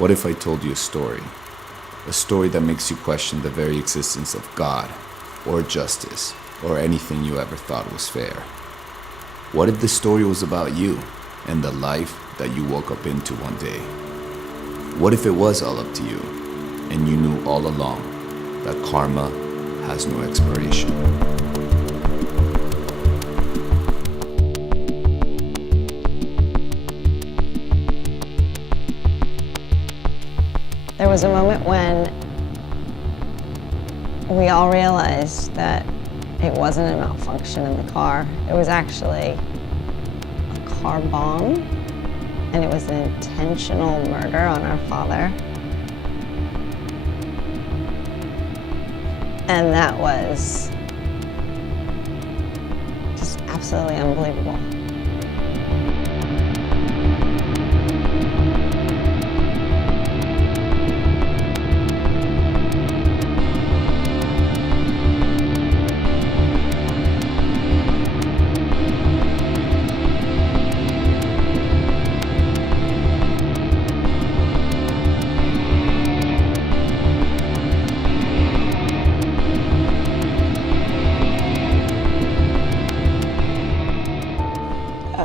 What if I told you a story? A story that makes you question the very existence of God, or justice, or anything you ever thought was fair? What if the story was about you and the life that you woke up into one day? What if it was all up to you, and you knew all along that karma has no expiration? There was a moment when we all realized that it wasn't a malfunction in the car. It was actually a car bomb, and it was an intentional murder on our father. And that was just absolutely unbelievable.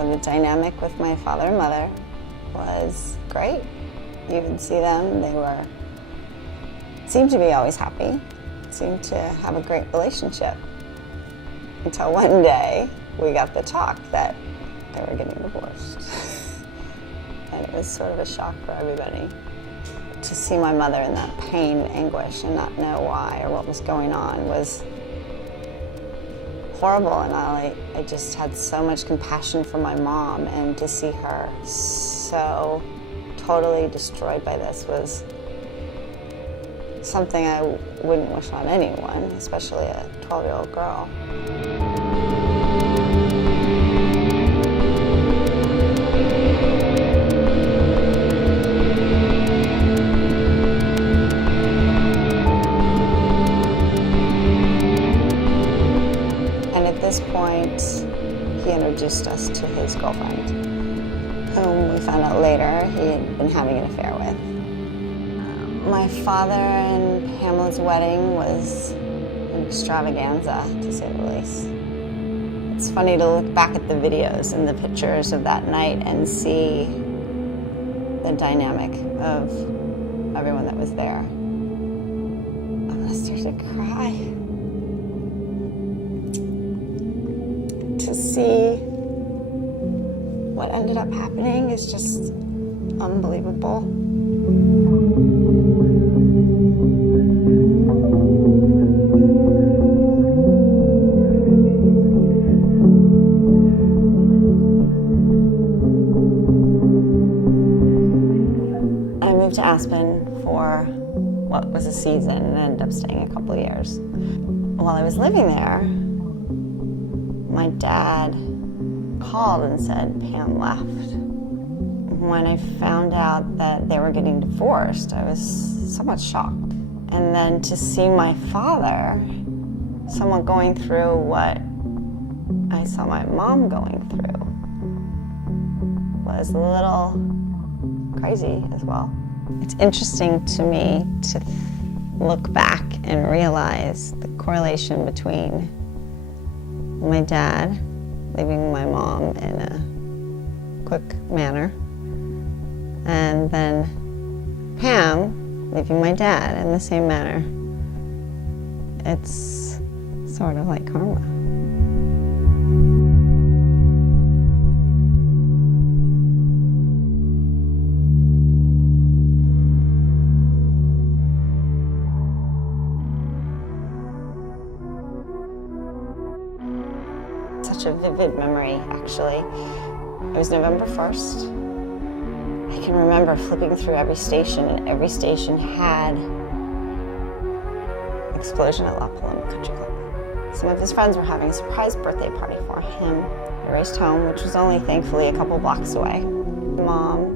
The dynamic with my father and mother was great. You could see them, seemed to be always happy, seemed to have a great relationship. Until one day, we got the talk that they were getting divorced. And it was sort of a shock for everybody. To see my mother in that pain and anguish and not know why or what was going on was horrible, and I just had so much compassion for my mom, and to see her so totally destroyed by this was something I wouldn't wish on anyone, especially a 12-year-old girl. At this point, he introduced us to his girlfriend, whom we found out later he had been having an affair with. My father and Pamela's wedding was an extravaganza, to say the least. It's funny to look back at the videos and the pictures of that night and see the dynamic of everyone that was there. I'm gonna start to cry. To see what ended up happening is just unbelievable. I moved to Aspen for what was a season and ended up staying a couple of years. While I was living there, my dad called and said Pam left. When I found out that they were getting divorced, I was somewhat shocked. And then to see my father, someone going through what I saw my mom going through, was a little crazy as well. It's interesting to me to look back and realize the correlation between my dad leaving my mom in a quick manner, and then Pam leaving my dad in the same manner. It's sort of like karma. Such a vivid memory, actually. It was November 1st. I can remember flipping through every station, and every station had Explosion at La Paloma Country Club. Some of his friends were having a surprise birthday party for him. I raced home, which was only, thankfully, a couple blocks away. Mom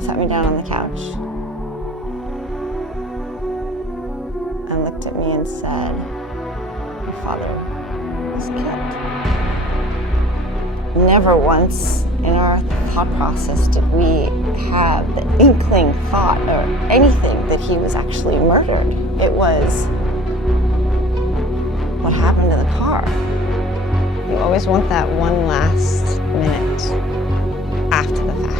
sat me down on the couch and looked at me and said, "Your father was killed." Never once in our thought process did we have the inkling thought or anything that he was actually murdered. It was what happened to the car. You always want that one last minute after the fact.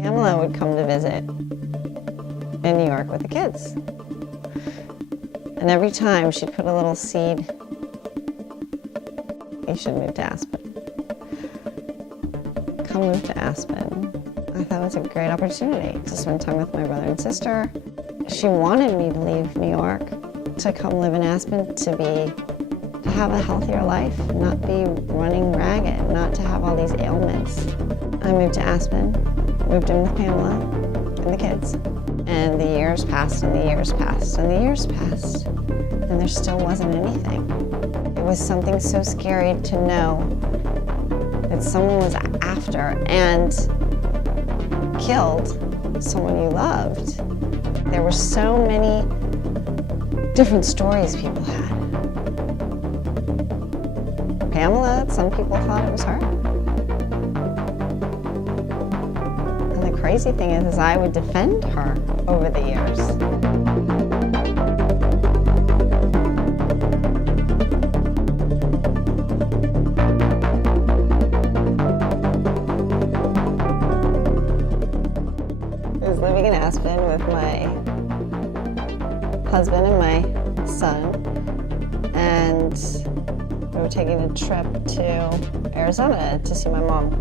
Pamela would come to visit in New York with the kids. And every time she'd put a little seed, you should move to Aspen. Come move to Aspen. I thought it was a great opportunity to spend time with my brother and sister. She wanted me to leave New York, to come live in Aspen, to have a healthier life, not be running ragged, not to have all these ailments. I moved to Aspen, moved in with Pamela and the kids. And the years passed and the years passed and the years passed, and there still wasn't anything. It was something so scary to know that someone was after and killed someone you loved. There were so many different stories people had. Pamela, some people thought it was her. And the crazy thing is I would defend her over the years. I was living in Aspen with my husband and my son, and we were taking a trip to Arizona to see my mom.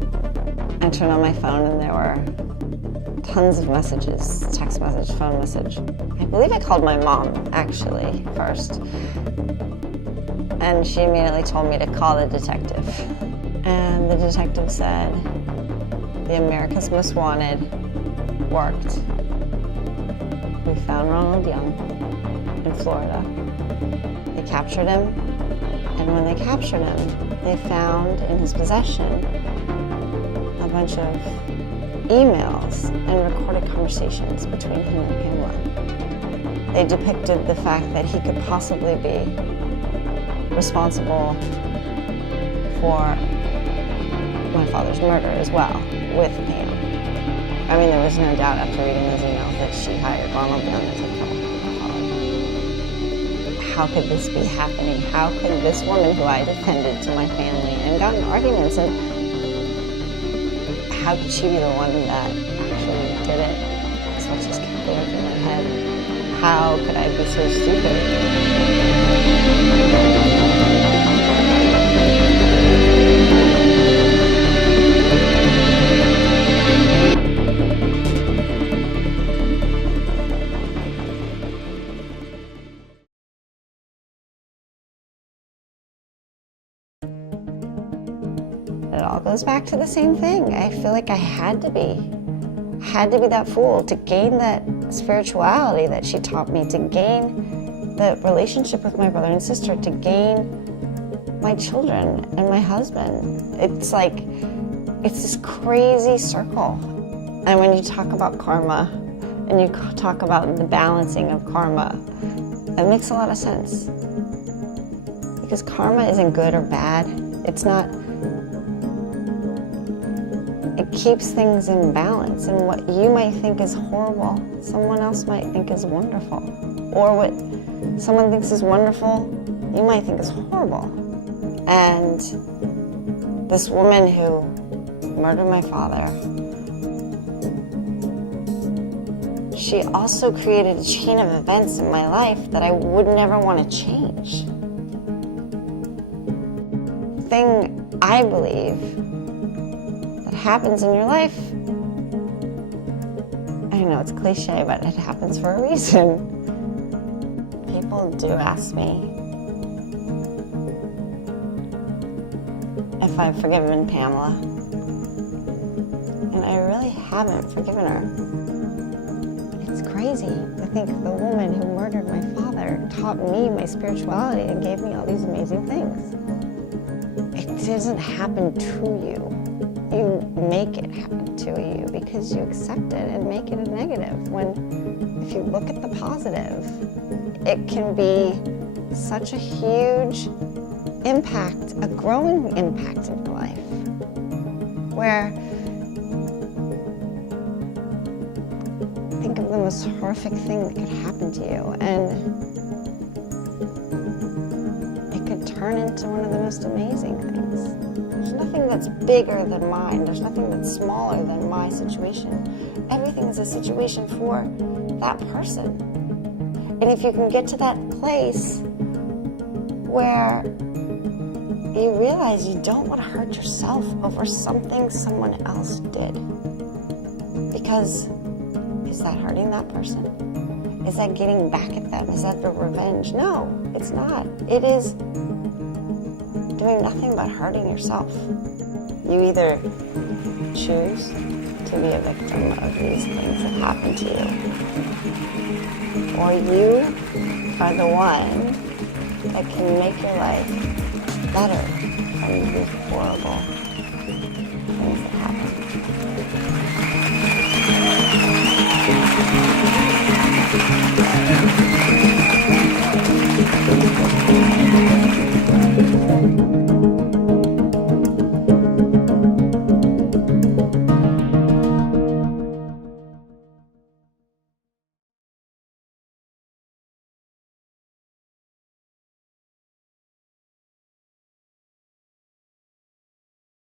I turned on my phone and there were tons of messages, text message, phone message. I believe I called my mom, actually, first. And she immediately told me to call the detective. And the detective said, the America's Most Wanted worked. We found Ronald Young in Florida. They captured him, and when they captured him, they found in his possession a bunch of emails and recorded conversations between him and Pamela. They depicted the fact that he could possibly be responsible for my father's murder as well, with Pam. I mean, there was no doubt after reading those emails that she hired Ronald Young to kill my father. How could this be happening? How could this woman who I defended to my family and got in arguments, and how could she be the one that actually did it? That's what just kept going through my head. How could I be so stupid? It all goes back to the same thing. I feel like I had to be that fool to gain that spirituality that she taught me, to gain the relationship with my brother and sister, to gain my children and my husband. It's like, it's this crazy circle. And when you talk about karma and you talk about the balancing of karma, it makes a lot of sense. Because karma isn't good or bad. It's not. It keeps things in balance, and what you might think is horrible, someone else might think is wonderful. Or what someone thinks is wonderful, you might think is horrible. And this woman who murdered my father, she also created a chain of events in my life that I would never want to change. The thing I believe happens in your life, I know it's cliche, but it happens for a reason. People do ask me if I've forgiven Pamela, and I really haven't forgiven her. It's crazy to think the woman who murdered my father taught me my spirituality and gave me all these amazing things. It doesn't happen to you. You make it happen to you because you accept it and make it a negative. When, if you look at the positive, it can be such a huge impact, a growing impact in your life, where think of the most horrific thing that could happen to you, and it could turn into one of the most amazing things. There's nothing that's bigger than mine. There's nothing that's smaller than my situation. Everything is a situation for that person. And if you can get to that place where you realize you don't want to hurt yourself over something someone else did, because is that hurting that person? Is that getting back at them? Is that the revenge? No, it's not. It is doing nothing but hurting yourself. You either choose to be a victim of these things that happen to you, or you are the one that can make your life better from these horrible things that happen.